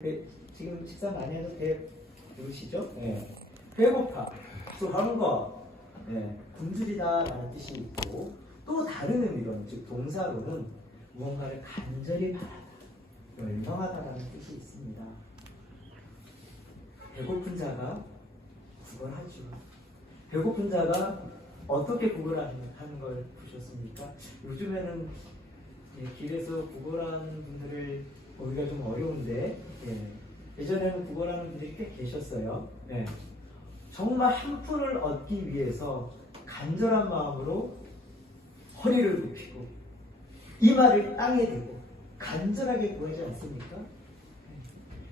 지금 식사 많이 해서 배 부르시죠? 네. 배고파, 또 헝거, 네. 굶주리다라는 뜻이 있고, 또 다른 의미로는, 즉 동사로는 무언가를 간절히 바라다, 열망하다라는 뜻이 있습니다. 배고픈 자가 구걸하죠. 배고픈 자가 어떻게 구걸하는 걸 보셨습니까? 요즘에는 길에서 구걸하는 분들을 보기가 좀 어려운데, 예전에는 구걸하는 분들이 꽤 계셨어요. 정말 한 푼을 얻기 위해서 간절한 마음으로 허리를 굽히고 이마를 땅에 대고 간절하게 구하지 않습니까?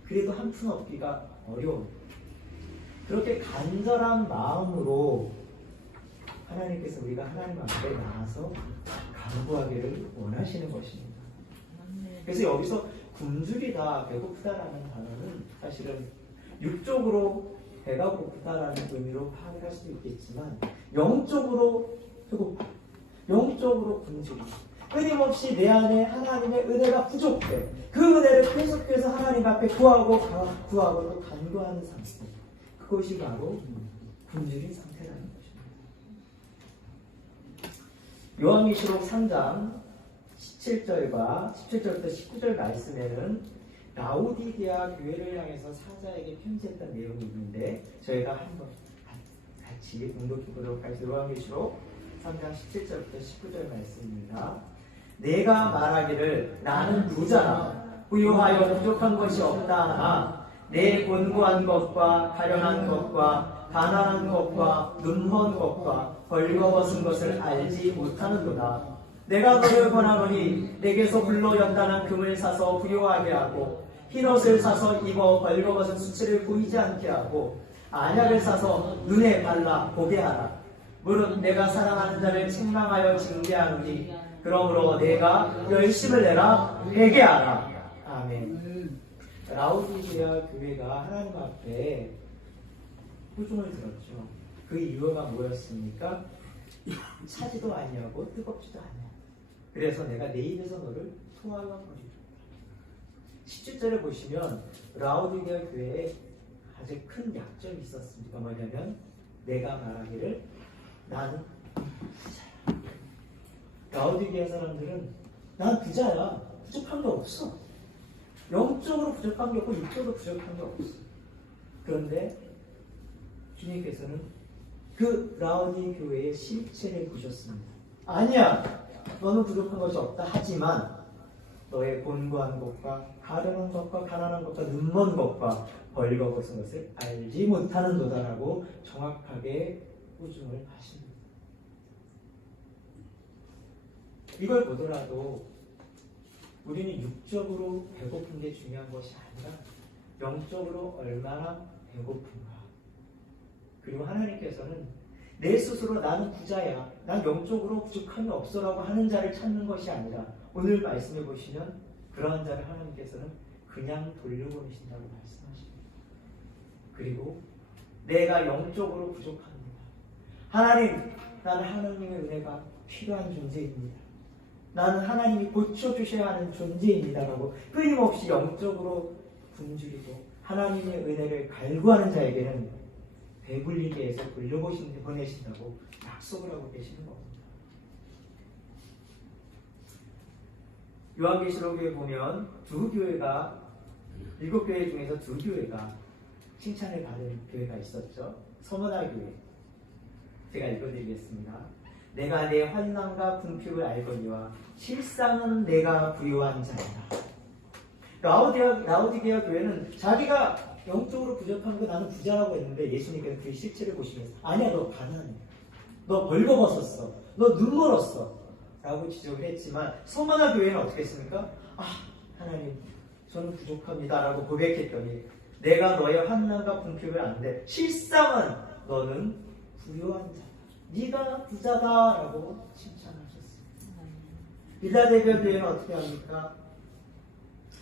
그래도 한 푼 얻기가 어려워요. 그렇게 간절한 마음으로 하나님께서 우리가 하나님 앞에 나와서 간구하기를 원하시는 것입니다. 그래서 여기서 굶주리다, 배고프다라는 단어는 사실은 육적으로 배가 고프다라는 의미로 파악을 할 수도 있겠지만, 영적으로 배고파, 영적으로 굶주리다, 끊임없이 내 안에 하나님의 은혜가 부족해. 그 은혜를 계속해서 하나님 앞에 구하고 또 간구하는 상태, 그것이 바로 굶주린 상태라는 것입니다. 요한계시록 3장 17절부터 19절 말씀에는 라오디게아 교회를 향해서 사자에게 편지했던 내용이 있는데, 저희가 한번 같이 공독해 보도록 하겠습니다. 요한계시록 3장 17절부터 19절 말씀입니다. 내가 말하기를 나는 부자라, 부유하여 부족한 것이 없다 하나 내 곤고한 것과 가련한 것과 가난한 것과 눈먼 것과 벌거벗은 것을 알지 못하는도다. 내가 너를 권하노니 내게서 불로 연단한 금을 사서 부요하게 하고, 흰옷을 사서 입어 벌거벗은 수치를 보이지 않게 하고, 안약을 사서 눈에 발라 보게 하라. 무릇 내가 사랑하는 자를 책망하여 징계하노니 그러므로 내가 열심을 내라 회개하라. 아멘. 라오디게아 교회가 하나님 앞에 호중을 들었죠. 그 이유가 뭐였습니까? 차지도 아니하고 뜨겁지도 않냐. 그래서 내가 내 입에서 너를 토하여 버리라. 17절에 보시면 라오디게아 교회에 아주 큰 약점이 있었습니다. 뭐냐면 내가 말하기를 나는 부자야. 라오디게아 사람들은 난 부자야, 부족한 게 없어. 영적으로 부족한 게 없고 육적으로 부족한 게 없어. 그런데 주님께서는 그 라오디 교회의 실체를 보셨습니다. 아니야, 너는 부족한 것이 없다. 하지만 너의 곤고한 것과 가련한 것과 가난한 것과 눈먼 것과 벌거벗은 것을 알지 못하는 도다라고 정확하게 호중을 하십니다. 이걸 보더라도 우리는 육적으로 배고픈 게 중요한 것이 아니라 영적으로 얼마나 배고픈가. 그리고 하나님께서는 내 스스로 나는 부자야, 난 영적으로 부족함이 없어라고 하는 자를 찾는 것이 아니라, 오늘 말씀해 보시면 그러한 자를 하나님께서는 그냥 돌려보내신다고 말씀하십니다. 그리고 내가 영적으로 부족합니다. 하나님, 나는 하나님의 은혜가 필요한 존재입니다. 나는 하나님이 고쳐주셔야 하는 존재입니다라고 끊임없이 영적으로 굶주리고 하나님의 은혜를 갈구하는 자에게는 배불리게 해서 보내신다고 약속을 하고 계시는 겁니다. 요한계시록에 보면 두 교회가, 7교회 중에서 2교회가 칭찬을 받은 교회가 있었죠. 서머나 교회. 제가 읽어드리겠습니다. 내가 내 환난과 궁핍을 알거니와 실상은 내가 부유한 자이다. 라오디게아 교회는 자기가 영적으로 부족한 거 나는 부자라고 했는데, 예수님께서 그 실체를 보시면서 아니야, 너 가난해, 너 벌거벗었어, 너 눈멀었어 라고 지적을 했지만, 서머나 교회는 어떻게 했습니까? 하나님, 저는 부족합니다 라고 고백했더니 내가 너의 환난과 궁핍을 아는데 실상은 너는 부유한 자다, 네가 부자다 라고 칭찬하셨습니다. 빌라델비아 교회는 어떻게 합니까?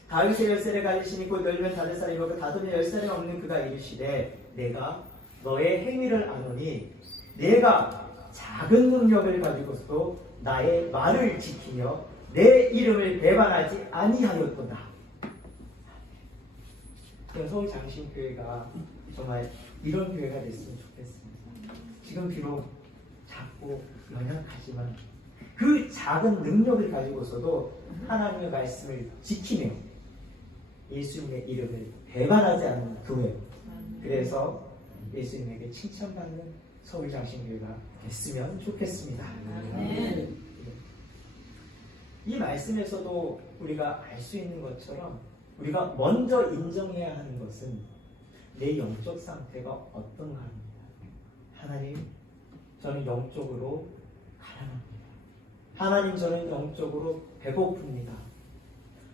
다윗의 열쇠를 가지시니 곧 열면 닫을 사람이 없고 닫으면 열 사람이 없는 그가 이르시되 내가 너의 행위를 아노니 내가 작은 능력을 가지고서도 나의 말을 지키며 내 이름을 배반하지 아니하였도다. 서울 장신교회가 정말 이런 교회가 됐으면 좋겠습니다. 지금 비록 작고 연약하지만 그 작은 능력을 가지고서도 하나님의 말씀을 지키며 예수님의 이름을 배반하지 않는 교회, 그래서 예수님에게 칭찬받는 서울장신교회가 됐으면 좋겠습니다. 이 말씀에서도 우리가 알 수 있는 것처럼 우리가 먼저 인정해야 하는 것은 내 영적 상태가 어떤가 합니다. 하나님, 저는 영적으로 가난합니다. 하나님, 저는 영적으로 배고픕니다.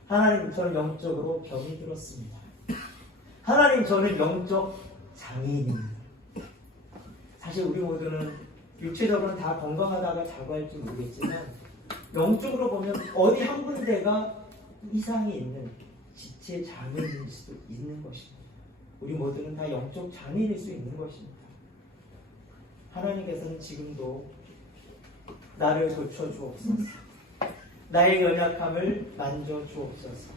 하나님, 저는 영적으로 병이 들었습니다. 하나님, 저는 영적 장애인입니다. 사실 우리 모두는 육체적으로는 다 건강하다가 자고할지 모르겠지만 영적으로 보면 어디 한 군데가 이상이 있는 지체 장애인일 수도 있는 것입니다. 우리 모두는 다 영적 장애인일 수 있는 것입니다. 하나님께서는 지금도 나를 고쳐주옵소서, 나의 연약함을 만져주옵소서,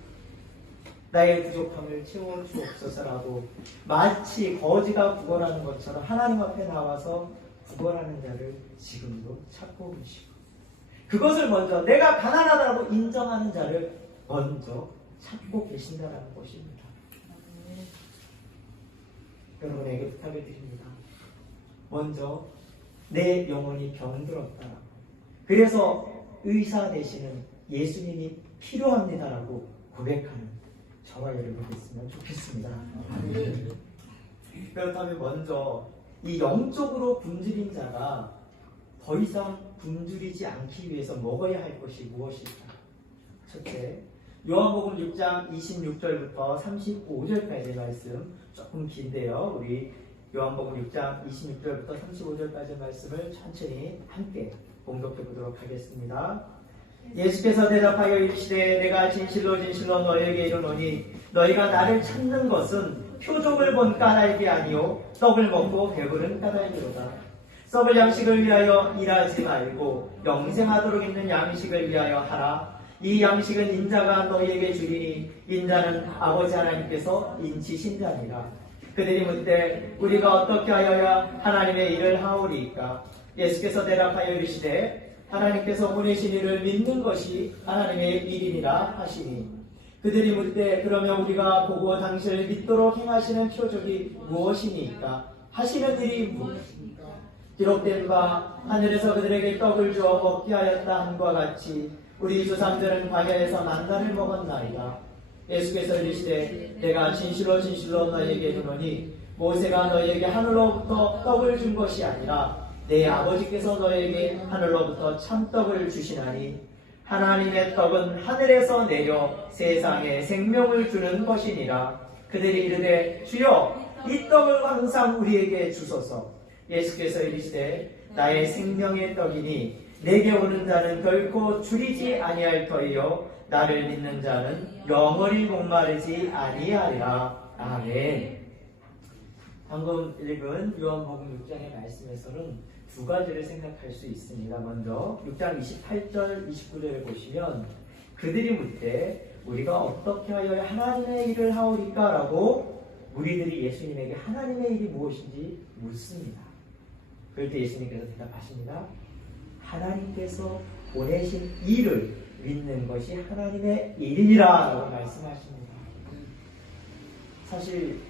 나의 부족함을 채워주옵소서라고 마치 거지가 구걸하는 것처럼 하나님 앞에 나와서 구걸하는 자를 지금도 찾고 계시고, 그것을 먼저 내가 가난하다고 인정하는 자를 먼저 찾고 계신다는 것입니다. 여러분에게 부탁을 드립니다. 먼저 내 영혼이 병들었다, 그래서 의사 되시는 예수님이 필요합니다라고 고백하는 저와 여러분이 됐으면 좋겠습니다. 그렇다면 먼저 이 영적으로 굶주린 자가 더 이상 굶주리지 않기 위해서 먹어야 할 것이 무엇일까? 첫째, 요한복음 6장 26절부터 35절까지의 말씀, 조금 긴데요. 우리 요한복음 6장 26절부터 35절까지의 말씀을 천천히 함께 봉독해 보도록 하겠습니다. 예수께서 대답하여 이르시되 내가 진실로 진실로 너희에게 이르노니 너희가 나를 찾는 것은 표적을 본 까닭이 아니요 떡을 먹고 배부른 까닭이로다. 썩을 양식을 위하여 일하지 말고 영생하도록 있는 양식을 위하여 하라. 이 양식은 인자가 너희에게 주리니 인자는 아버지 하나님께서 인치신 자니라. 그들이 묻되 우리가 어떻게 하여야 하나님의 일을 하오리이까? 예수께서 대답하여 이르시되 하나님께서 보내신 이를 믿는 것이 하나님의 일이니라 하시니, 그들이 묻되 그러면 우리가 보고 당신을 믿도록 행하시는 표적이 무엇이니까? 하시는 일이 무엇입니까? 기록된 바 하늘에서 그들에게 떡을 주어 먹게 하였다 함과 같이 우리 조상들은 광야에서 만나를 먹었나이다. 예수께서 이르시되 내가 진실로 진실로 너희에게 이르노니 모세가 너희에게 하늘로부터 떡을 준 것이 아니라 내 아버지께서 너희에게 하늘로부터 참떡을 주시나니 하나님의 떡은 하늘에서 내려 세상에 생명을 주는 것이니라. 그들이 이르되 주여 이 떡을 항상 우리에게 주소서. 예수께서 이르시되 나의 생명의 떡이니 내게 오는 자는 결코 줄이지 아니할 터이요 나를 믿는 자는 영원히 목마르지 아니하리라. 아멘. 방금 읽은 요한복음 6장의 말씀에서는 두 가지를 생각할 수 있습니다. 먼저 6장 28절 29절을 보시면 그들이 묻되 우리가 어떻게 하여야 하나님의 일을 하오리까? 라고 무리들이 예수님에게 하나님의 일이 무엇인지 묻습니다. 그럴 때 예수님께서 대답하십니다. 하나님께서 보내신 일을 믿는 것이 하나님의 일이라 라고 말씀하십니다. 사실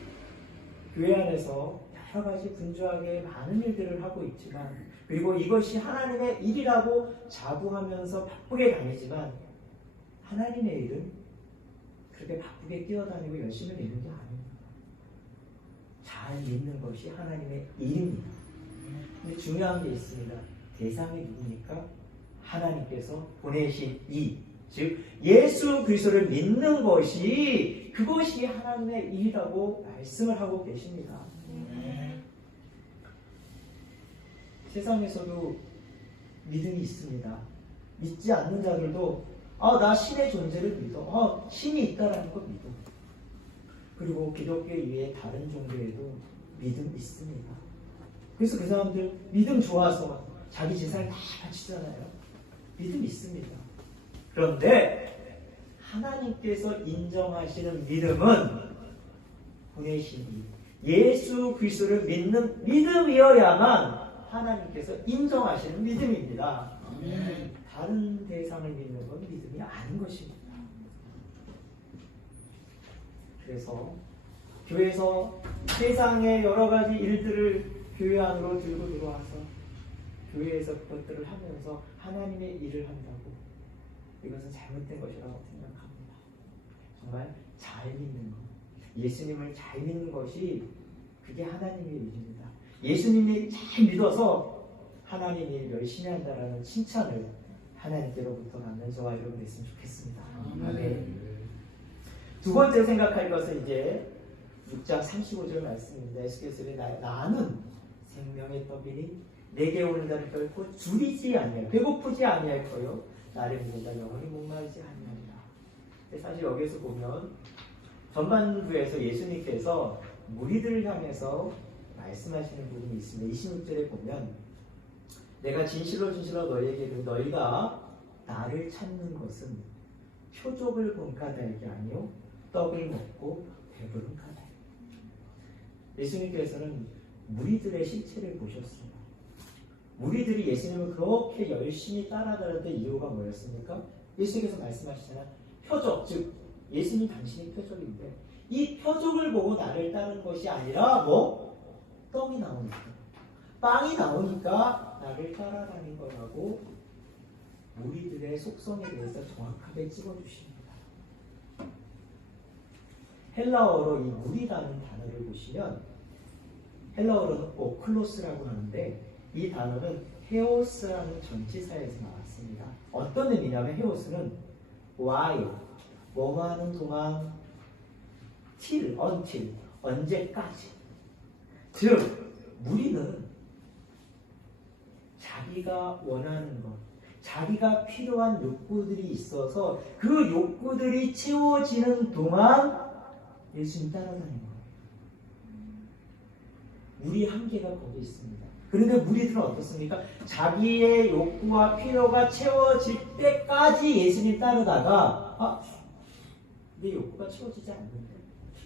교회 안에서 여러 가지 분주하게 많은 일들을 하고 있지만, 그리고 이것이 하나님의 일이라고 자부하면서 바쁘게 다니지만 하나님의 일은 그렇게 바쁘게 뛰어다니고 열심히 믿는 게 아닙니다. 잘 믿는 것이 하나님의 일입니다. 근데 중요한 게 있습니다. 대상이 누굽니까? 하나님께서 보내신 이, 즉 예수 그리스도를 믿는 것이 그것이 하나님의 일이라고 말씀을 하고 계십니다. 세상에서도 믿음이 있습니다. 믿지 않는 자들도 나 신의 존재를 믿어. 신이 있다라는 거 믿어. 그리고 기독교 이외에 다른 종교에도 믿음 있습니다. 그래서 그 사람들 믿음 좋아서 자기 재산을 다 바치잖아요. 믿음 있습니다. 그런데 하나님께서 인정하시는 믿음은 보내신 예수 그리스도를 믿는 믿음이어야만 하나님께서 인정하시는 믿음입니다. 다른 대상을 믿는 건 믿음이 아닌 것입니다. 그래서 교회에서 세상의 여러 가지 일들을 교회 안으로 들고 들어와서 교회에서 그것들을 하면서 하나님의 일을 한다고, 이것은 잘못된 것이라고 생각합니다. 정말 잘 믿는 것, 예수님을 잘 믿는 것이 그게 하나님의 일입니다. 예수님이 잘 믿어서 하나님의 일 열심히 한다라는 칭찬을 하나님께로부터 받는 저와 여러분 됐으면 좋겠습니다. 아멘. 두 번째로 생각할 것은 이제 6장 35절 말씀입니다. 예수께서 나는 생명의 떡이니 내게 오는 자는 결코 줄이지 아니할, 배고프지 아니할 거요 나를 믿는 자 영원히 목마르지 아니하리라. 사실 여기서 보면 전반부에서 예수님께서 무리들을 향해서 말씀하시는 부분이 있습니다. 26절에 보면 내가 진실로 진실로 너희에게 이르노니 너희가 나를 찾는 것은 표적을 본 까닭이 아니요 떡을 먹고 배부른 까닭. 예수님께서는 무리들의 실체를 보셨어요. 무리들이 예수님을 그렇게 열심히 따라다녔던 이유가 뭐였습니까? 예수님께서 말씀하시잖아요. 표적, 즉 예수님 당신이 표적인데 이 표적을 보고 나를 따르는 것이 아니라 떡이 나오니까, 빵이 나오니까 나를 따라다닌 거라고 무리들의 속성에 대해서 정확하게 찍어주십니다. 헬라어로 이 무리라는 단어를 보시면 헬라어로는 오클로스라고 하는데 이 단어는 헤오스라는 전치사에서 나왔습니다. 어떤 의미냐면 헤오스는 while, 뭐뭐 하는 동안, till, until, 언제까지. 즉 무리는 자기가 원하는 것, 자기가 필요한 욕구들이 있어서 그 욕구들이 채워지는 동안 예수님 따라다니는 거예요. 우리의 한계가 거기 있습니다. 그런데 무리들은 어떻습니까? 자기의 욕구와 필요가 채워질 때까지 예수님 따르다가 내 욕구가 채워지지 않는데,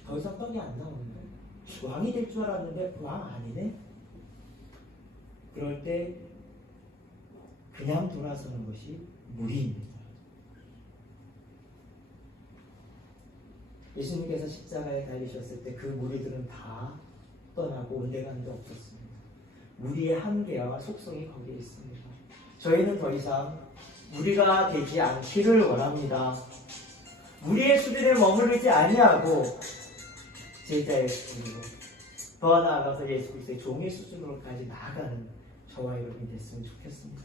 더 이상 떡이 안 나오는데, 왕이 될 줄 알았는데 왕 아니네? 그럴 때 그냥 돌아서는 것이 무리입니다. 예수님께서 십자가에 달리셨을 때 그 무리들은 다 떠나고 온데간데 없었습니다. 무리의 한계와 속성이 거기에 있습니다. 저희는 더 이상 무리가 되지 않기를 원합니다. 무리의 수준에 머무르지 아니하고 제자의 수준으로, 더 나아가서 예수 그리스도의 종의 수준으로까지 나아가는 저와 여러분이 됐으면 좋겠습니다.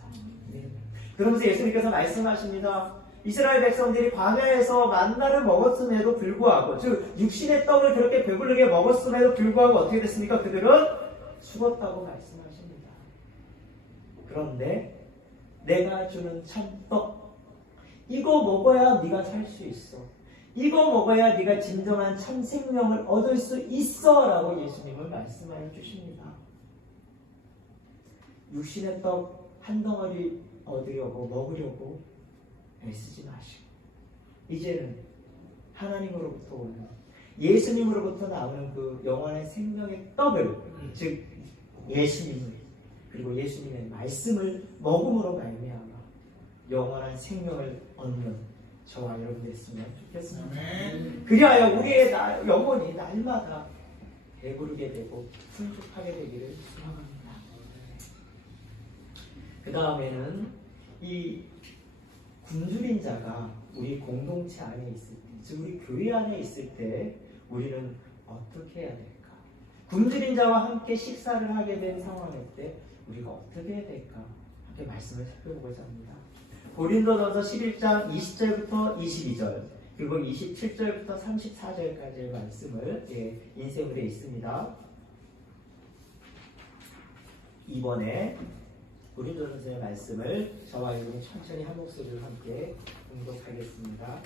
네. 그러면서 예수님께서 말씀하십니다. 이스라엘 백성들이 광야에서 만나를 먹었음에도 불구하고, 즉 육신의 떡을 그렇게 배부르게 먹었음에도 불구하고 어떻게 됐습니까? 그들은 죽었다고 말씀하십니다. 그런데 내가 주는 참떡, 이거 먹어야 네가 살 수 있어, 이거 먹어야 네가 진정한 참 생명을 얻을 수 있어 라고 예수님은 말씀하여 주십니다. 육신의 떡 한 덩어리 얻으려고, 먹으려고 애쓰지 마시고 이제는 하나님으로부터 오는, 예수님으로부터 나오는 그 영원의 생명의 떡을, 즉 예수님을, 그리고 예수님의 말씀을 먹음으로 말미암아 영원한 생명을 얻는 저와 여러분 됐으면 좋겠습니다. 그리하여 우리의 영혼이 날마다 배부르게 되고 풍족하게 되기를 소망합니다. 그 다음에는 이 굶주린 자가 우리 공동체 안에 있을 때, 즉 우리 교회 안에 있을 때 우리는 어떻게 해야 될까? 굶주린 자와 함께 식사를 하게 된 상황일 때 우리가 어떻게 해야 될까? 함께 말씀을 살펴보고자 합니다. 고린도전서 11장 20절부터 22절, 그리고 27절부터 34절까지의 말씀을 인쇄물에 있습니다. 이번에 고린도전서의 말씀을 저와 여러분이 천천히 한 목소리로 함께 공독하겠습니다.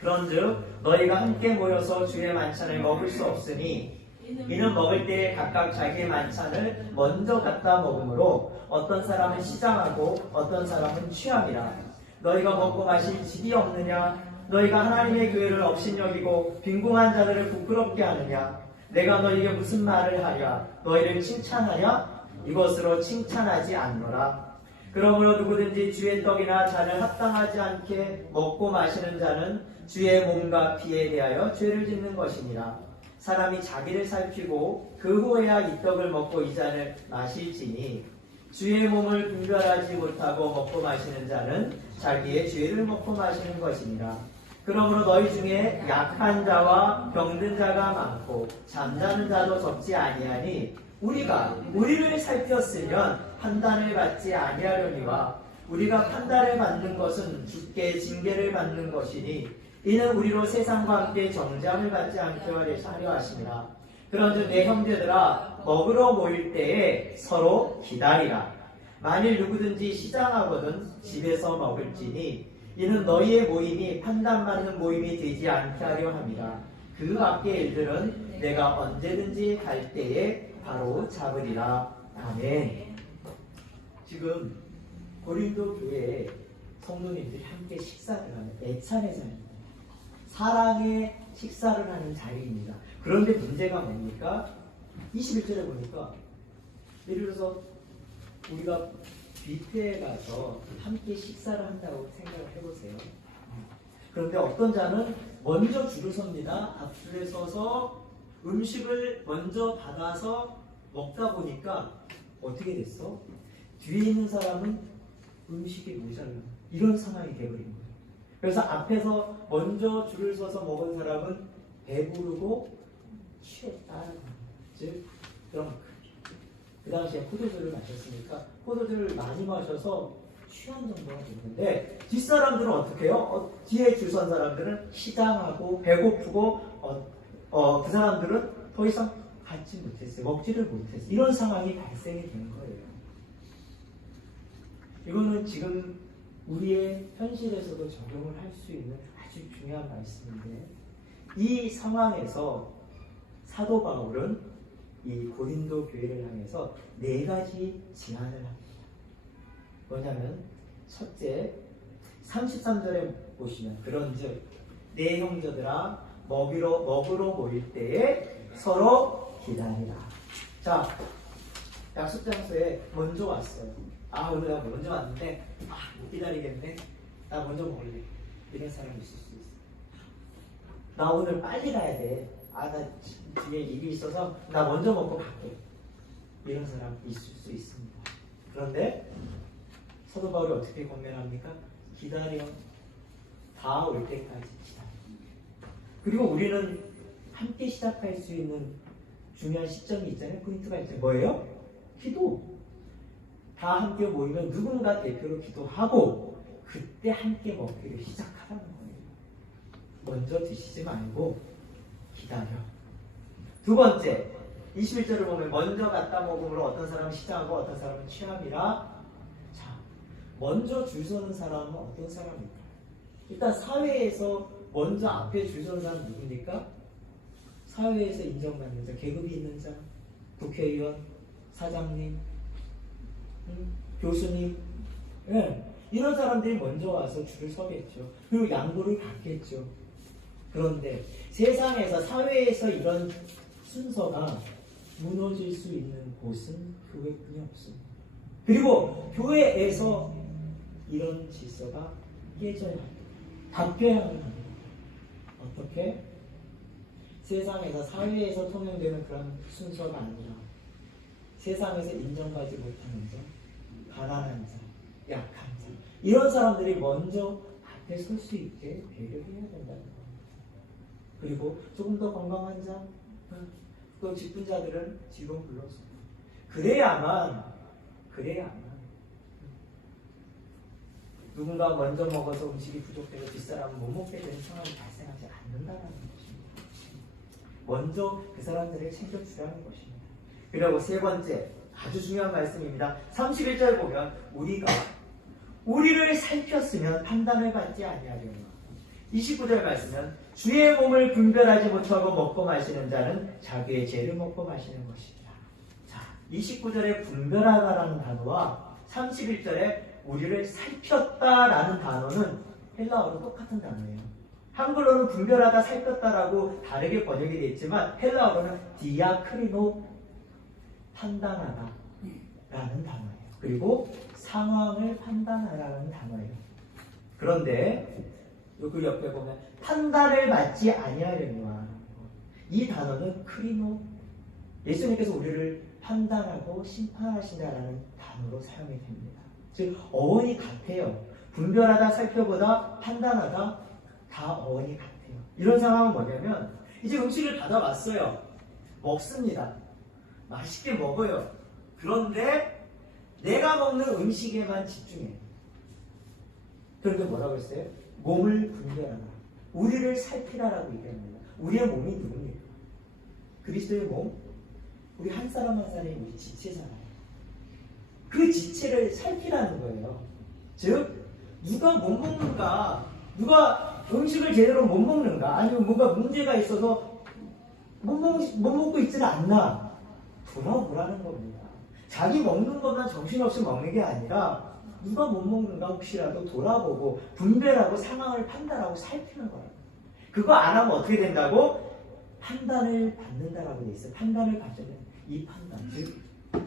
그런즉 너희가 함께 모여서 주의 만찬을 먹을 수 없으니 이는 먹을 때에 각각 자기의 만찬을 먼저 갖다 먹으므로 어떤 사람은 시장하고 어떤 사람은 취함이라. 너희가 먹고 마실 집이 없느냐? 너희가 하나님의 교회를 업신여기고 빈궁한 자들을 부끄럽게 하느냐? 내가 너희에게 무슨 말을 하랴? 너희를 칭찬하랴? 이것으로 칭찬하지 않노라. 그러므로 누구든지 주의 떡이나 잔을 합당하지 않게 먹고 마시는 자는 주의 몸과 피에 대하여 죄를 짓는 것이니라. 사람이 자기를 살피고 그 후에야 이 떡을 먹고 이 잔을 마실지니 주의 몸을 분별하지 못하고 먹고 마시는 자는 자기의 죄를 먹고 마시는 것이니라. 그러므로 너희 중에 약한 자와 병든 자가 많고 잠자는 자도 적지 아니하니 우리가 우리를 살폈으면 판단을 받지 아니하려니와 우리가 판단을 받는 것은 주께 징계를 받는 것이니 이는 우리로 세상과 함께 정죄함을 받지 않게 하려 하심이라. 그런즉 내 형제들아 먹으러 모일 때에 서로 기다리라. 만일 누구든지 시장하거든 집에서 먹을지니 이는 너희의 모임이 판단받는 모임이 되지 않게 하려 함이라. 그 밖의 일들은 내가 언제든지 갈 때에 바로 잡으리라. 아멘. 지금 고린도 교회에 성도님들이 함께 식사를 하는 애찬의 자리입니다. 사랑의 식사를 하는 자리입니다. 그런데 문제가 뭡니까? 21절에 보니까 예를 들어서 우리가 뷔페에 가서 함께 식사를 한다고 생각을 해보세요. 그런데 어떤 자는 먼저 줄을 섭니다. 앞줄에 서서 음식을 먼저 받아서 먹다 보니까 어떻게 됐어? 뒤에 있는 사람은 음식이 모자라. 이런 상황이 되어버린 거예요. 그래서 앞에서 먼저 줄을 서서 먹은 사람은 배부르고 취했다는 거예요. 즉, 그럼 그 당시에 포도주를 마셨으니까 포도주를 많이 마셔서 취한 정도가 됐는데 뒷사람들은 어떻게 해요? 뒤에 줄 선 사람들은 시장하고 배고프고 그 사람들은 더 이상 갖지 못했어요. 먹지를 못했어요. 이런 상황이 발생이 된 거예요. 이거는 지금 우리의 현실에서도 적용을 할 수 있는 아주 중요한 말씀인데 이 상황에서 사도 바울은 이 고린도 교회를 향해서 4가지 제안을 합니다. 뭐냐면 첫째 33절에 보시면 그런즉 내 형제들아 먹으러 모일 때에 서로 기다리라. 자, 약속 장소에 먼저 왔어요. 오늘 내가 먼저 왔는데 못 기다리겠네. 나 먼저 먹을래. 이런 사람이 있을 수 있어. 나 오늘 빨리 가야 돼. 나 뒤에 일이 있어서 나 먼저 먹고 갈게. 이런 사람 있을 수 있습니다. 그런데 사도 바울이 어떻게 권면합니까? 기다려. 다 올 때까지 기다려. 그리고 우리는 함께 시작할 수 있는 중요한 시점이 있잖아요. 포인트가 있잖아요. 뭐예요? 기도. 다 함께 모이면 누군가 대표로 기도하고 그때 함께 먹기를 시작하라는 거예요. 먼저 드시지 말고 기다려. 두 번째, 21절을 보면 먼저 갖다 먹음으로 어떤 사람은 시장하고 어떤 사람은 취함이라. 자, 먼저 줄 서는 사람은 어떤 사람입니까? 일단 사회에서 먼저 앞에 줄 서는 사람은 누굽니까? 사회에서 인정받는 자, 계급이 있는 자, 국회의원, 사장님, 교수님, 이런 사람들이 먼저 와서 줄을 서겠죠. 그리고 양보를 받겠죠. 그런데 세상에서 사회에서 이런 순서가 무너질 수 있는 곳은 교회뿐이 없습니다. 그리고 교회에서 이런 질서가 깨져야 합니다. 바뀌어야 합니다. 어떻게? 세상에서 사회에서 통용되는 그런 순서가 아니라 세상에서 인정받지 못하는 자, 가난한 자, 약한 자, 이런 사람들이 먼저 앞에 설 수 있게 배려해야 된다는 겁니다. 그리고 조금 더 건강한 자, 또 기쁜 자들은 뒤로 불러서 그래야만 누군가 먼저 먹어서 음식이 부족되고 뒷사람은 못 먹게 되는 상황이 발생하지 않는다는 것입니다. 먼저 그 사람들을 챙겨주라는 것입니다. 그리고 세 번째, 아주 중요한 말씀입니다. 31절 보면 우리를 살폈으면 판단을 받지 아니하려나. 29절 말씀은 주의 몸을 분별하지 못하고 먹고 마시는 자는 자기의 죄를 먹고 마시는 것입니다. 자, 29절에 분별하다라는 단어와 31절에 우리를 살폈다라는 단어는 헬라어로 똑같은 단어예요. 한글로는 분별하다, 살폈다라고 다르게 번역이 되어 있지만 헬라어로는 디아크리노, 판단하다 라는 단어예요. 그리고 상황을 판단하라는 단어예요. 그런데 그 옆에 보면 판단을 받지 아니하려니와, 이 단어는 크리노, 예수님께서 우리를 판단하고 심판하신다라는 단어로 사용이 됩니다. 즉 어원이 같아요. 분별하다, 살펴보다, 판단하다 다 어원이 같아요. 이런 상황은 뭐냐면 이제 음식을 받아왔어요. 먹습니다. 맛있게 먹어요. 그런데 내가 먹는 음식에만 집중해요. 그런데 뭐라고 했어요? 몸을 분별하라. 우리를 살피라라고 얘기합니다. 우리의 몸이 누굽니까? 그리스도의 몸? 우리 한 사람 한 사람이 우리 지체잖아요. 그 지체를 살피라는 거예요. 즉 누가 못 먹는가, 누가 음식을 제대로 못 먹는가, 아니면 뭔가 문제가 있어서 못 먹고 있지는 않나 돌아보라는 겁니다. 자기 먹는 것만 정신없이 먹는 게 아니라 누가 못 먹는가 혹시라도 돌아보고 분별하고 상황을 판단하고 살피는 거예요. 그거 안 하면 어떻게 된다고? 판단을 받는다라고 돼 있어요. 판단을 받으면 이 판단, 즉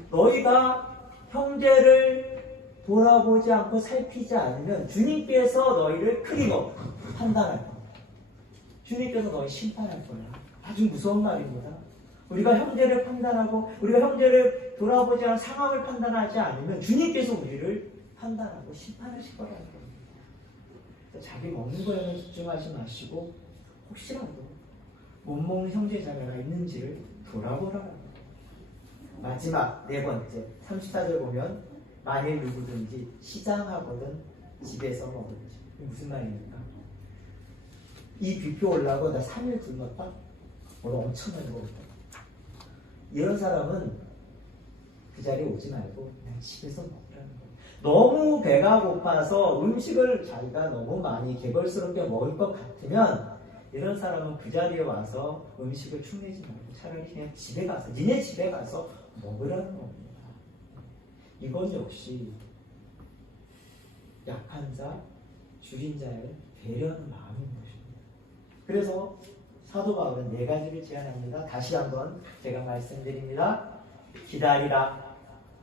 너희가 형제를 돌아보지 않고 살피지 않으면 주님께서 너희를 크리노, 판단할 거야. 주님께서 너희 심판할 거야. 아주 무서운 말입니다. 우리가 형제를 판단하고 우리가 형제를 돌아보지 않고 상황을 판단하지 않으면 주님께서 우리를 판단하고 심판하실 거라는 겁니다. 자기 먹는 거에만 집중하지 마시고 혹시라도 못 먹는 형제 자매가 있는지를 돌아보라는 거예요. 마지막 네 번째 34절 보면 만일 누구든지 시장하거든 집에서 먹을지. 무슨 말입니까? 이 뷔페 올라고 나 3일 굶었다? 오늘 엄청 많이 먹었다. 이런 사람은 그 자리에 오지 말고 그냥 집에서 먹으라는 거예요. 너무 배가 고파서 음식을 자기가 너무 많이 개걸스럽게 먹을 것 같으면 이런 사람은 그 자리에 와서 음식을 축내지 말고 차라리 그냥 집에 가서, 니네 집에 가서 먹으라는 겁니다. 이건 역시 약한 자, 줄인 자를 배려하는 마음인 것입니다. 그래서 사도 바울은 네 가지를 제안합니다. 다시 한번 제가 말씀드립니다. 기다리라.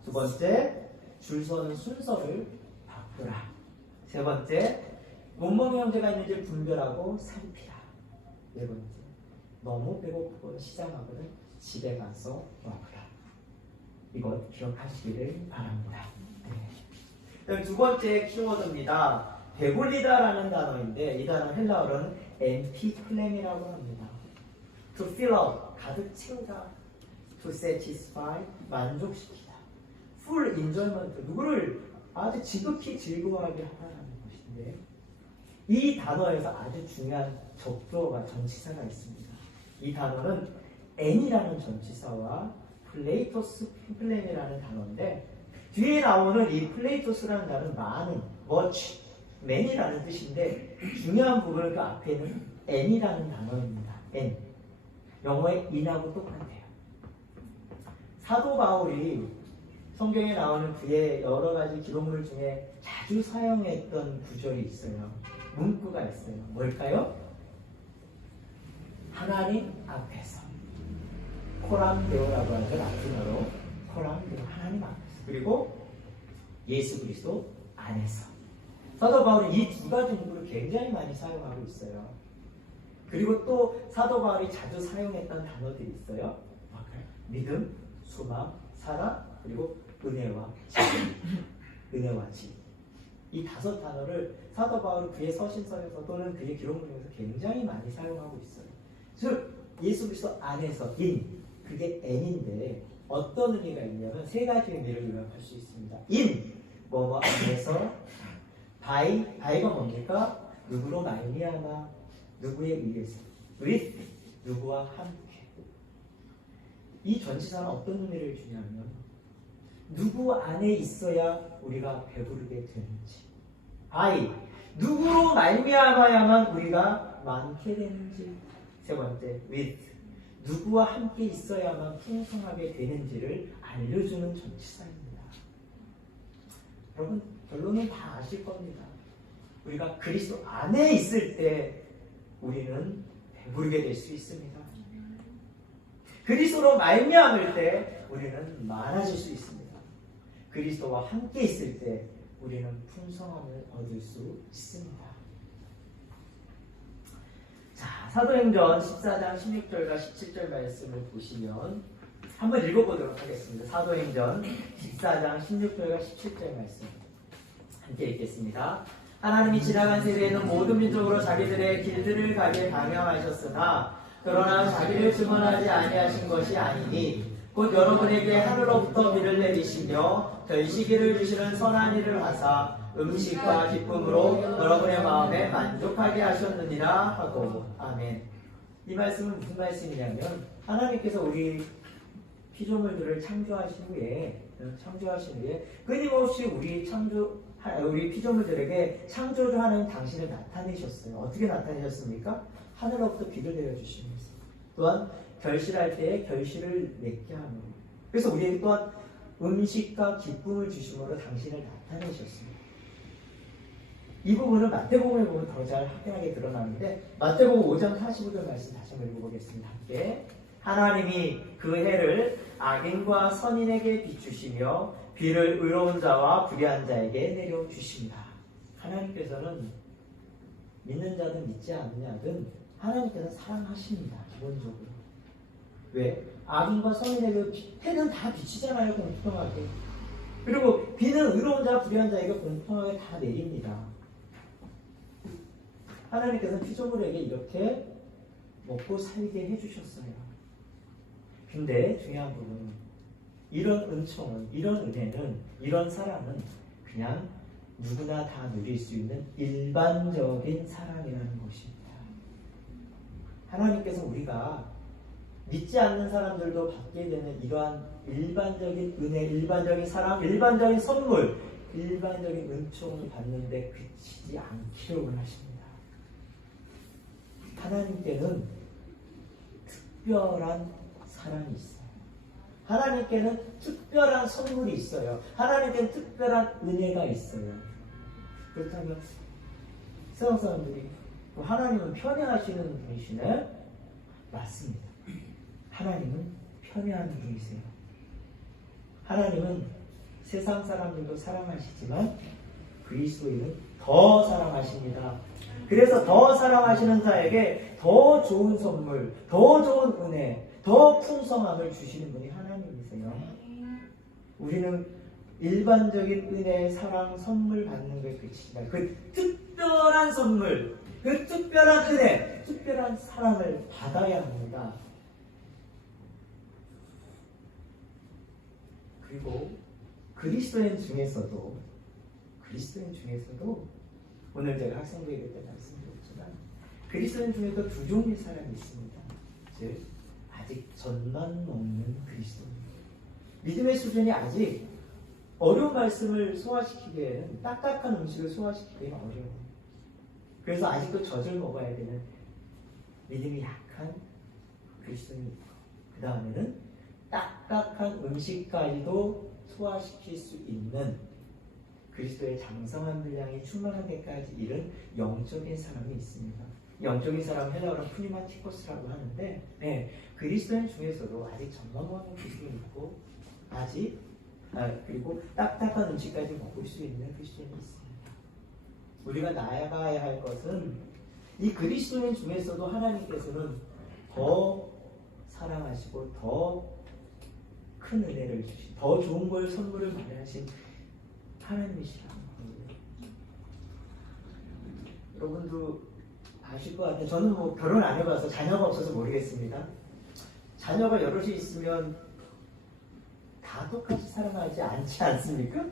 두 번째, 줄 서는 순서를 바꾸라. 세 번째, 못 먹는 형제가 있는지 분별하고 살피라. 네 번째, 너무 배고프고 시장하거든 집에 가서 먹으라. 이것 기억하시기를 바랍니다. 네. 두 번째 키워드입니다. 배불리다라는 단어인데 이 단어 헬라어로는 엔티플렘이라고 합니다. To fill up, 가득 채우다. To satisfy, 만족시키다. Full enjoyment, 누구를 아주 지극히 즐거워하게 하다라는 것인데 이 단어에서 아주 중요한 접두어가 전치사가 있습니다. 이 단어는 n이라는 전치사와 플레이토스 플렘이라는 단어인데 뒤에 나오는 이 플레이토스라는 단어는 많은, much, many라는 뜻인데 중요한 부분은 그 앞에는 n이라는 단어입니다. n. 영어의 in하고 똑같아요. 사도 바울이 성경에 나오는 그의 여러 가지 기록물 중에 자주 사용했던 구절이 있어요. 문구가 있어요. 뭘까요? 하나님 앞에서. 코람데오라고 하죠. 라틴어로. 코람데오, 하나님 앞에서. 그리고 예수 그리스도 안에서. 사도 바울이 이 두 가지 문구를 굉장히 많이 사용하고 있어요. 그리고 또 사도 바울이 자주 사용했던 단어들이 있어요. 믿음, 소망, 사랑, 그리고 은혜와 진. 은혜와 진. 이 다섯 단어를 사도 바울이 그의 서신서에서 또는 그의 기록물 중에서 굉장히 많이 사용하고 있어요. 즉 예수 그리스도 안에서 in, 그게 n인데 어떤 의미가 있냐면 세 가지 의미를 요약할 수 있습니다. in, 뭐뭐 안에서, by가 뭡니까? 누구로 말미암아, 누구에 의해서, with, 누구와 함께. 이 전치사는 어떤 의미를 주냐면 누구 안에 있어야 우리가 배부르게 되는지, by, 누구로 말미암아야만 우리가 많게 되는지, 세 번째, with, 누구와 함께 있어야만 풍성하게 되는지를 알려주는 전치사입니다. 여러분 결론은 다 아실 겁니다. 우리가 그리스도 안에 있을 때 우리는 배부르게 될 수 있습니다. 그리스도로 말미암을 때 우리는 많아질 수 있습니다. 그리스도와 함께 있을 때 우리는 풍성함을 얻을 수 있습니다. 자, 사도행전 14장 16절과 17절 말씀을 보시면 한번 읽어보도록 하겠습니다. 사도행전 14장 16절과 17절 말씀 함께 읽겠습니다. 하나님이 지나간 세대에는 모든 민족으로 자기들의 길들을 가게 방향하셨으나 그러나 자기를 증언하지 아니하신 것이 아니니 곧 여러분에게 하늘로부터 비를 내리시며 결시기를 주시는 선한 일을 하사 음식과 기쁨으로 여러분의 마음에 만족하게 하셨느니라 하고. 아멘. 이 말씀은 무슨 말씀이냐면 하나님께서 우리 피조물들을 창조하신 후에 끊임없이 우리 피조물들에게 창조를 하는 당신을 나타내셨어요. 어떻게 나타내셨습니까? 하늘로부터 비를 내려주시면서 또한 결실할 때에 결실을 맺게 하는. 그래서 우리에게 또한 음식과 기쁨을 주심으로 당신을 나타내셨습니다. 이 부분은 마태복음에 보면 더 잘 확연하게 드러나는데 마태복음 5장 45절 말씀 다시 한번 읽어보겠습니다. 함께. 하나님이 그 해를 악인과 선인에게 비추시며 비를 의로운 자와 불의한 자에게 내려주십니다. 하나님께서는 믿는 자든 믿지 않는 자든 하나님께서 사랑하십니다. 기본적으로. 왜? 악인과 선인에게 해는 다 비치잖아요. 공평하게. 그리고 비는 의로운 자와 불의한 자에게 공평하게 다 내립니다. 하나님께서는 피조물에게 이렇게 먹고 살게 해주셨어요. 근데 중요한 부분은 이런 은총은, 이런 은혜는, 이런 사랑은 그냥 누구나 다 누릴 수 있는 일반적인 사랑이라는 것입니다. 하나님께서 우리가 믿지 않는 사람들도 받게 되는 이러한 일반적인 은혜, 일반적인 사랑, 일반적인 선물, 일반적인 은총을 받는데 그치지 않기를 원하십니다. 하나님께는 특별한 사랑이 있어요. 하나님께는 특별한 선물이 있어요. 하나님께는 특별한 은혜가 있어요. 그렇다면 세상 사람들이 하나님은 편애하시는 분이시네? 맞습니다. 하나님은 편애하는 분이세요. 하나님은 세상 사람들도 사랑하시지만 그리스도인은 더 사랑하십니다. 그래서 더 사랑하시는 자에게 더 좋은 선물, 더 좋은 은혜, 더 풍성함을 주시는 분이 하나님이세요. 우리는 일반적인 은혜, 사랑, 선물 받는 걸 그치지 말고 그 특별한 선물, 그 특별한 은혜, 특별한 사랑을 받아야 합니다. 그리고 그리스도인 중에서도 오늘 제가 학생들에게 때 말씀드렸지만 그리스도인 중에도 두 종류의 사람이 있습니다. 즉 아직 젖만 먹는 그리스도인. 믿음의 수준이 아직 어려운 말씀을 소화시키기에는 딱딱한 음식을 소화시키기에는 어려워요. 그래서 아직도 젖을 먹어야 되는 믿음이 약한 그리스도인이 있고 그 다음에는 딱딱한 음식까지도 소화시킬 수 있는 그리스도의 장성한 분량이 충만한 데까지 이른 영적인 사람이 있습니다. 영적인 사람 헬라어로 프니마티코스라고 하는데 그리스도인 중에서도 아직 젖만 먹는 그리스도인이 있고 그리고 딱딱한 음식까지 먹을 수 있는 그리스도인이 있습니다. 우리가 나아가야 할 것은 이 그리스도인 중에서도 하나님께서는 더 사랑하시고 더 큰 은혜를 주신, 더 좋은 걸 선물을 마련하신 하나님이시라는 거예요. 여러분도 아실 것 같아요. 저는 결혼 안 해봐서 자녀가 없어서 모르겠습니다. 자녀가 여럿이 있으면 다 똑같이 사랑하지 않지 않습니까?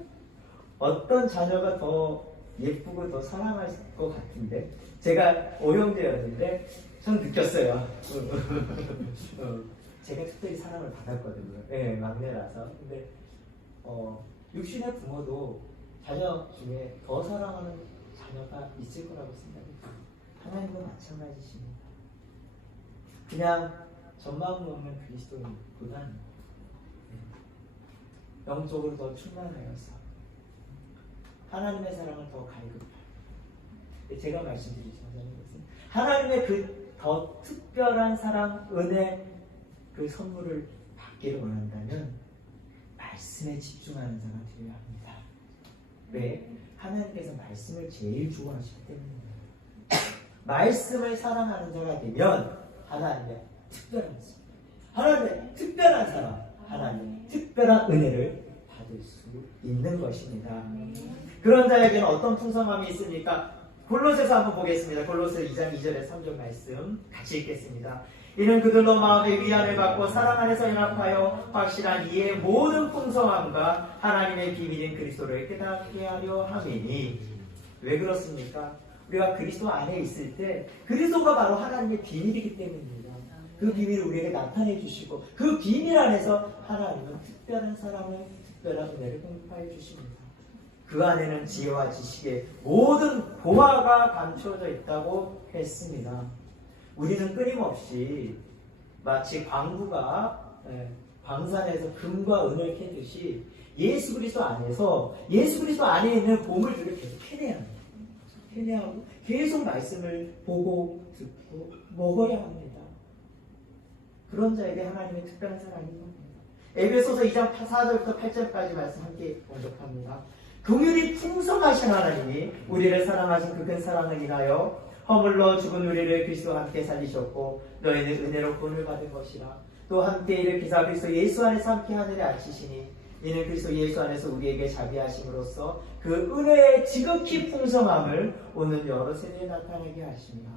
어떤 자녀가 더 예쁘고 더 사랑할 것 같은데 제가 오형제였는데 전 느꼈어요. 제가 특별히 사랑을 받았거든요. 막내라서. 근데 육신의 부모도 자녀 중에 더 사랑하는 자녀가 있을 거라고 생각해요. 하나님도 마찬가지십니다. 그냥 젖만 먹는 그리스도인보다는 영적으로 더 충만하여서 하나님의 사랑을 더 갈급하고 제가 말씀드리고자 하는 것은 하나님의 그 더 특별한 사랑, 은혜, 그 선물을 받기를 원한다면 말씀에 집중하는 자가 되어야 합니다. 왜? 하나님께서 말씀을 제일 좋아하시기 때문입니다. 말씀을 사랑하는 자가 되면 하나님의 특별한 사랑, 하나님의 특별한 사랑, 하나님의 특별한 은혜를 받을 수 있는 것입니다. 그런 자에게는 어떤 풍성함이 있습니까? 골로새서 한번 보겠습니다. 골로새 2장 2절에 3절 말씀 같이 읽겠습니다. 이는 그들로 마음의 위안을 받고 사랑 안에서 연합하여 확실한 이의 모든 풍성함과 하나님의 비밀인 그리스도를 깨닫게 하려 함이니. 왜 그렇습니까? 우리가 그리스도 안에 있을 때 그리스도가 바로 하나님의 비밀이기 때문입니다. 그 비밀을 우리에게 나타내 주시고 그 비밀 안에서 하나님은 특별한 사랑을, 특별한 은혜를 공급하여 주십니다. 그 안에는 지혜와 지식의 모든 보화가 감춰져 있다고 했습니다. 우리는 끊임없이 마치 광부가 광산에서 금과 은을 캐듯이 예수 그리스도 안에 있는 보물들을 계속 캐내야 합니다. 캐내하고 계속 말씀을 보고 듣고 먹어야 합니다. 그런 자에게 하나님의 특별한 사랑이 있습니다. 에베소서 2장 4절부터 8절까지 말씀 함께 봉독합니다. 긍휼이 풍성하신 하나님이 우리를 사랑하신 그 큰 사랑을 인하여 허물러 죽은 우리를 그리스도와 함께 살리셨고 너희는 은혜로 구원을 받은 것이라. 또 함께 일으키사 그리스도 예수 안에서 함께 하늘에 앉히시니 이는 그리스도 예수 안에서 우리에게 자비하심으로써 그 은혜의 지극히 풍성함을 오는 여러 세대에 나타내게 하십니다.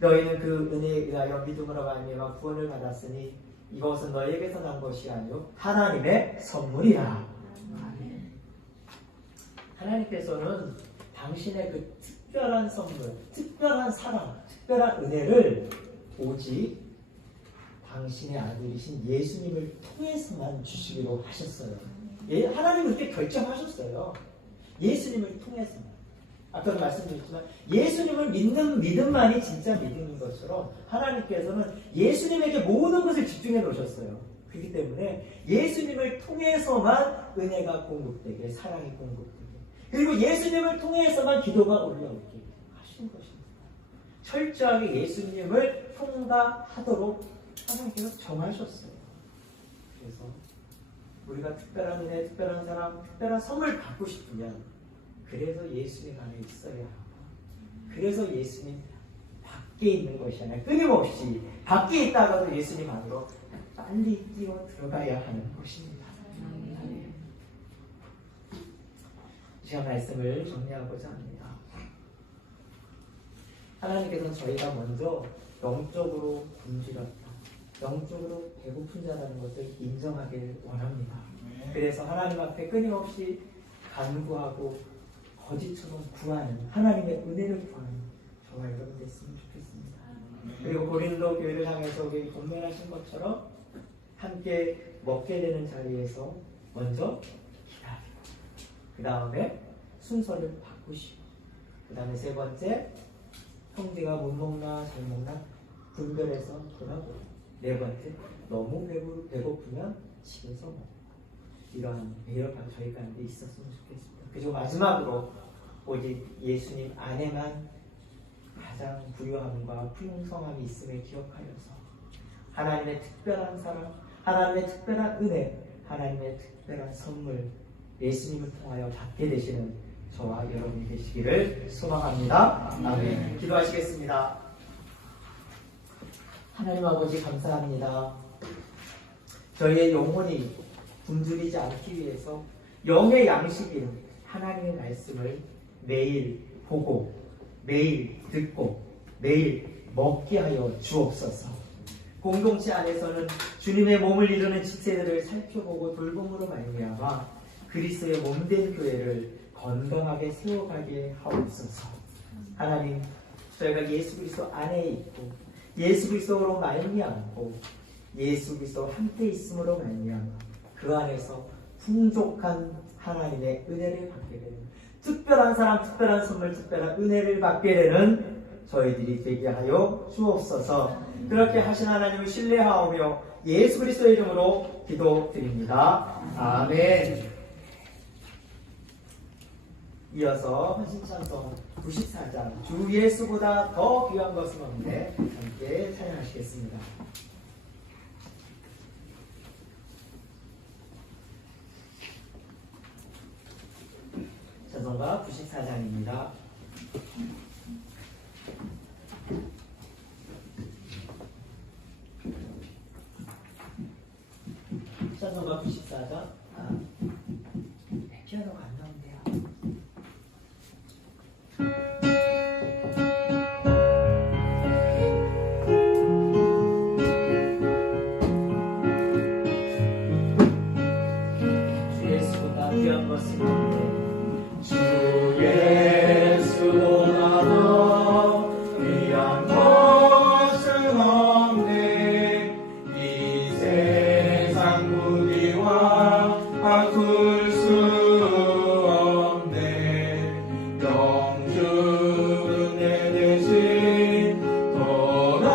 너희는 그 은혜에 의하여 믿음으로 말미암아 구원을 받았으니 이것은 너희에게서 난 것이 아니요 하나님의 선물이라. 하나님께서는 당신의 그 특별한 선물, 특별한 사랑, 특별한 은혜를 오직 당신의 아들이신 예수님을 통해서만 주시기로 하셨어요. 하나님은 그렇게 결정하셨어요. 예수님을 통해서만. 아까도 말씀드렸지만 예수님을 믿는 믿음만이 진짜 믿음인 것처럼 하나님께서는 예수님에게 모든 것을 집중해 놓으셨어요. 그렇기 때문에 예수님을 통해서만 은혜가 공급되게, 사랑이 공급되게, 그리고 예수님을 통해서만 기도가 올라오게 하신 것입니다. 철저하게 예수님을 통과하도록 하나님께서 정하셨어요. 그래서 우리가 특별한 은혜, 특별한 사랑, 특별한 선물 받고 싶으면 그래서 예수님 안에 있어야 하고, 그래서 예수님 밖에 있는 것이 아니라 끊임없이 밖에 있다가도 예수님 안으로 빨리 뛰어 들어가야 하는 것입니다. 제가 말씀을 정리하고자 합니다. 하나님께서는 저희가 먼저 영적으로 굶주렸다, 영적으로 배고픈 자라는 것을 인정하길 원합니다. 그래서 하나님 앞에 끊임없이 간구하고 거짓처럼 구하는, 하나님의 은혜를 구하는 저와 여러분 됐으면 좋겠습니다. 그리고 고린도 교회를 향해서 우리 권면하신 것처럼 함께 먹게 되는 자리에서 먼저 기다리고, 그 다음에 순서를 바꾸시고, 그 다음에 세 번째, 형제가 못 먹나 잘 먹나 분별해서 돌아보고, 네 번째, 너무 배고프면 집에서 먹고, 이러한 배려가 저희 가운데 있었으면 좋겠습니다. 그리고 마지막으로 오직 예수님 안에만 가장 부유함과 풍성함이 있음을 기억하여서 하나님의 특별한 사랑, 하나님의 특별한 은혜, 하나님의 특별한 선물, 예수님을 통하여 받게 되시는 저와 여러분이 되시기를 소망합니다. 아멘. 기도하시겠습니다. 하나님 아버지 감사합니다. 저희의 영혼이 굶주리지 않기 위해서 영의 양식인 하나님의 말씀을 매일 보고, 매일 듣고, 매일 먹게 하여 주옵소서. 공동체 안에서는 주님의 몸을 이루는 집세들을 살펴보고 돌봄으로 말미암아 그리스도의 몸된 교회를 건강하게 세워가게 하옵소서. 하나님, 저희가 예수 그리스도 안에 있고 예수 그리스도로 말미암고 예수 그리스도 함께 있음으로 말미암아 그 안에서 풍족한 하나님의 은혜를 받게 되는, 특별한 사랑, 특별한 선물, 특별한 은혜를 받게 되는 저희들이 되게 하여 주옵소서. 그렇게 하신 하나님을 신뢰하오며 예수 그리스도의 이름으로 기도드립니다. 아멘. 이어서 헌신찬송 94장 주 예수보다 더 귀한 것은 없네 함께 찬양하시겠습니다. 찬송가 94장입니다. 찬송가 94장 피아노가 안 나온대요. 주 예수보다 귀한 것은 없네. 주 예수보다 더 귀한 것은 없네. 이 세상 무기와 바꿀 수 없네. 영주는 내 대신 돌아가신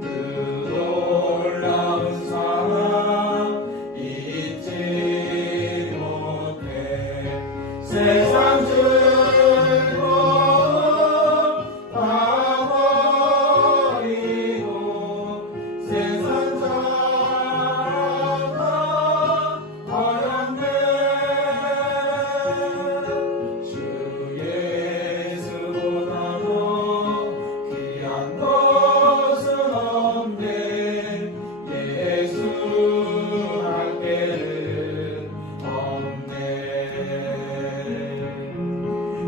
그 놀라운 사랑 잊지 못해. 세상 즐거움 다 버리고 세상 자랑과 어렵네. 주 예수보다 더 귀한 것은 없네. 예수 밖에는 없네.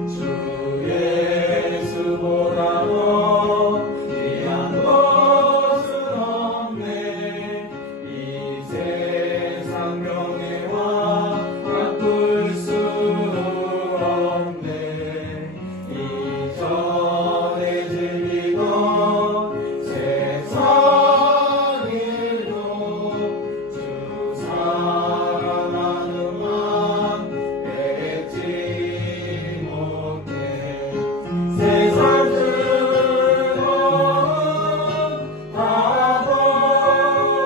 주 예수보다 더 귀한 것은 없네. 이 세상 명예와 바꿀 수 없네. 이전에 즐기던 세상 일도 주 사랑하는 맘 뺏지 못해. 세상 즐거움 다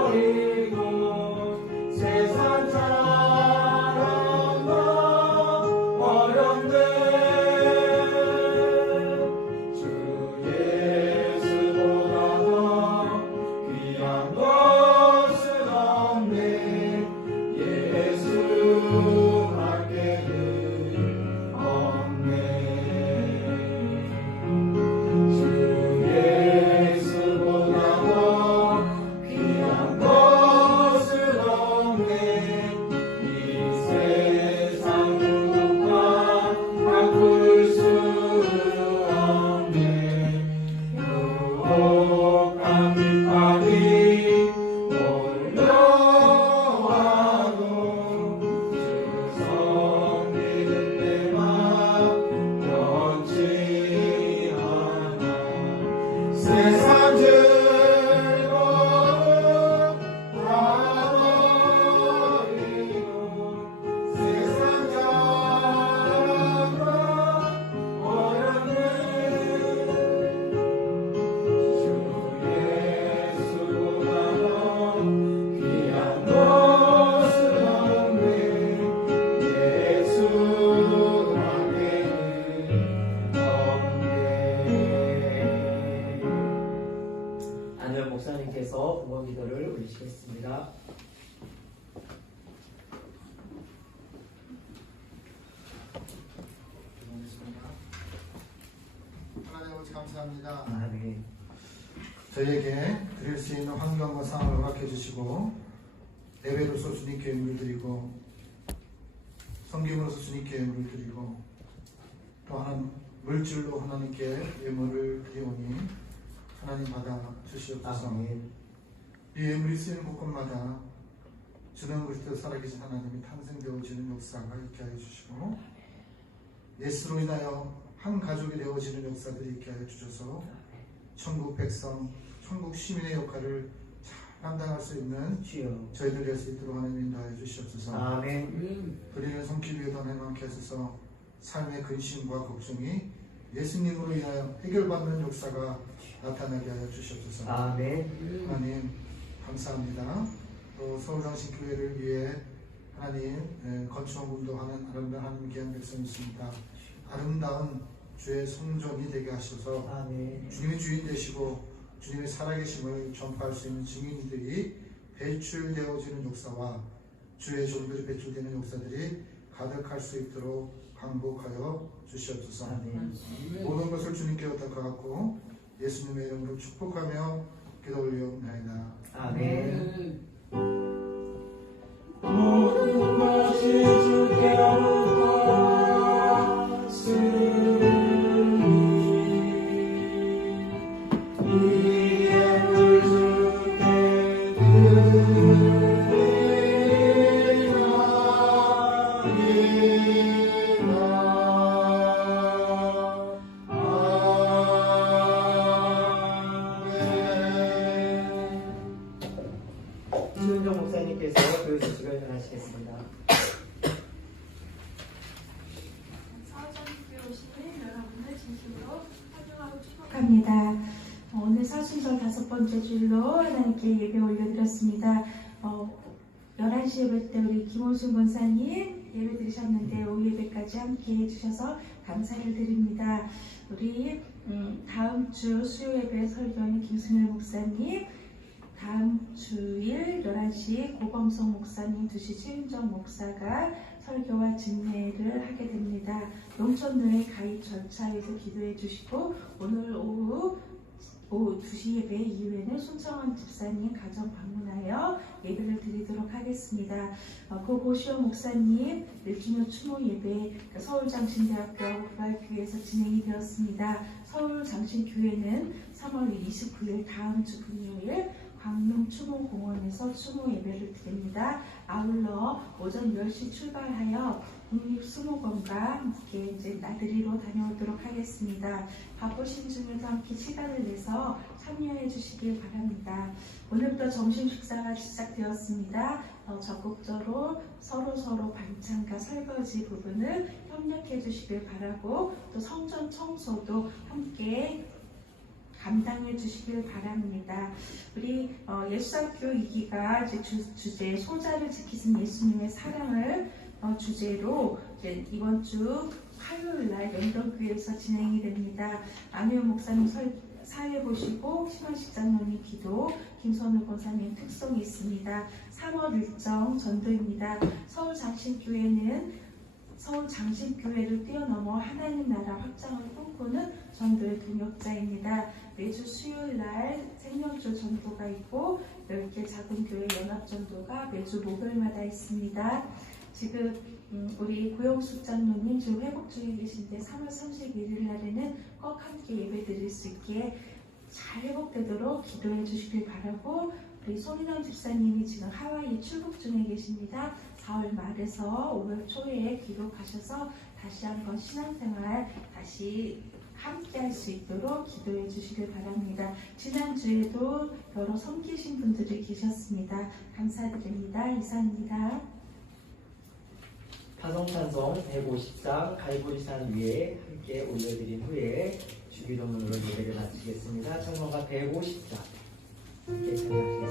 버리고 세상 자랑과 어렵네. 주 예수보다 더 귀한 것은 없네. 예수 밖에는 없네. 주 예수보다 더 귀한 것은 없네. 이 세상 누구가 바꿀 수 없네. 유혹한 비판이 몰려와도 주 섬기는 내 맘 변치 않아. 세상 즐거움 다 버리고 세상 자랑과 어렵네. 주 예수보다 더 귀한 것은 없네. 예수 밖에는 없네. 안녕 목사님께서 부모 기도를 올리시겠습니다. 하나님 아버지 감사합니다. 네. 저희에게 드릴 수 있는 환경과 상황을 허락해 주시고 예배로서 주님께 예물을 드리고 섬김으로서 주님께 예물을 드리고 또 하나님 물질로 하나님께 예물을 드리오니 하나님 받아 주시옵소서. 아멘. 이 예물이 쓰이는 곳곳마다 주는 그리스도 살아계신 하나님이 탄생되어지는 역사가 있게 하여 주시고 예수로 인하여 한 가족이 되어지는 역사들이 있게 하여 주셔서 천국 백성, 천국 시민의 역할을 잘 감당할 수 있는 주여. 저희들 될 수 있도록 하나님 인도하여 주시옵소서. 아멘. 우리를 섬기기 위해 하나님께 하소서. 삶의 근심과 걱정이 예수님으로 인하여 해결받는 역사가 나타나게 하여 주시옵소서. 아멘. 하나님 감사합니다. 또 서울장신교회를 위해 하나님 건축 운동하는 아름다운 하나님 귀한 백성이 있습니다. 아름다운 주의 성전이 되게 하셔서 아멘. 주님이 주인 되시고 주님의 살아계심을 전파할 수 있는 증인들이 배출되어지는 역사와 주의 종들이 배출되는 역사들이 가득할 수 있도록 강복하여 주시옵소서. 아멘. 모든 것을 주님께 얻어갖고 예수님의 이름으로 축복하며 기도 올리옵나이다. 아멘. 모든 것이 주께로부터 왔으니 이에 불주께 주은정 목사님께서 교회 소식을 전하시겠습니다. 사후장님께 오시는 여러분을 진심으로 환영하고 축복합니다. 오늘 사순절 5번째 주일로 하나님께 예배 올려드렸습니다. 11시 예배 때 우리 김호순 권사님 예배 드리셨는데 오후 예배까지 함께 해주셔서 감사를 드립니다. 우리 다음 주 수요 예배 설교는 김승일 목사님, 다음 주일 11시 고범성 목사님, 2시 최윤정 목사가 설교와 진례를 하게 됩니다. 농촌노예 가입 절차에서 기도해 주시고 오늘 오후 2시 예배 이후에는 손정원 집사님 가정 방문하여 예배를 드리도록 하겠습니다. 고시호 목사님 1주년 추모 예배 서울장신대학교 부활교회에서 진행이 되었습니다. 서울장신교회는 3월 29일 다음 주 금요일 광릉 추모공원에서 추모 예배를 드립니다. 아울러 오전 10시 출발하여 국립수목원과 함께 이제 나들이로 다녀오도록 하겠습니다. 바쁘신 중에도 함께 시간을 내서 참여해 주시길 바랍니다. 오늘부터 점심 식사가 시작되었습니다. 적극적으로 서로 반찬과 설거지 부분을 협력해 주시길 바라고 또 성전 청소도 함께 감당해 주시길 바랍니다. 우리 예수학교 2기가 이제 주제 소자를 지키신 예수님의 사랑을 주제로 이제 이번 주 화요일 날 영동교회에서 진행이 됩니다. 안효영 목사님 사회 보시고 신원식 장로님 기도, 김선우 권사님 특송이 있습니다. 3월 일정 전도입니다. 서울장신교회를 뛰어넘어 하나님 나라 확장을 꿈꾸는 전도의 동역자입니다. 매주 수요일 날 생명주 전도가 있고 10개 작은 교회 연합전도가 매주 목요일마다 있습니다. 지금 우리 고영숙 장로님 지금 회복 중에 계신데 3월 31일 날에는 꼭 함께 예배 드릴 수 있게 잘 회복되도록 기도해 주시길 바라고 우리 손인원 집사님이 지금 하와이 출국 중에 계십니다. 4월 말에서 5월 초에 귀국하셔서 다시 한번 신앙생활 다시 함께 할 수 있도록 기도해 주시길 바랍니다. 지난주에도 여러 섬기신 분들이 계셨습니다. 감사드립니다. 이상입니다. 파송찬송 150장 갈보리산 위에 함께 올려드린 후에 주기도문으로 예배를 마치겠습니다. 찬송가 150장 함께 찬양하시겠습니다.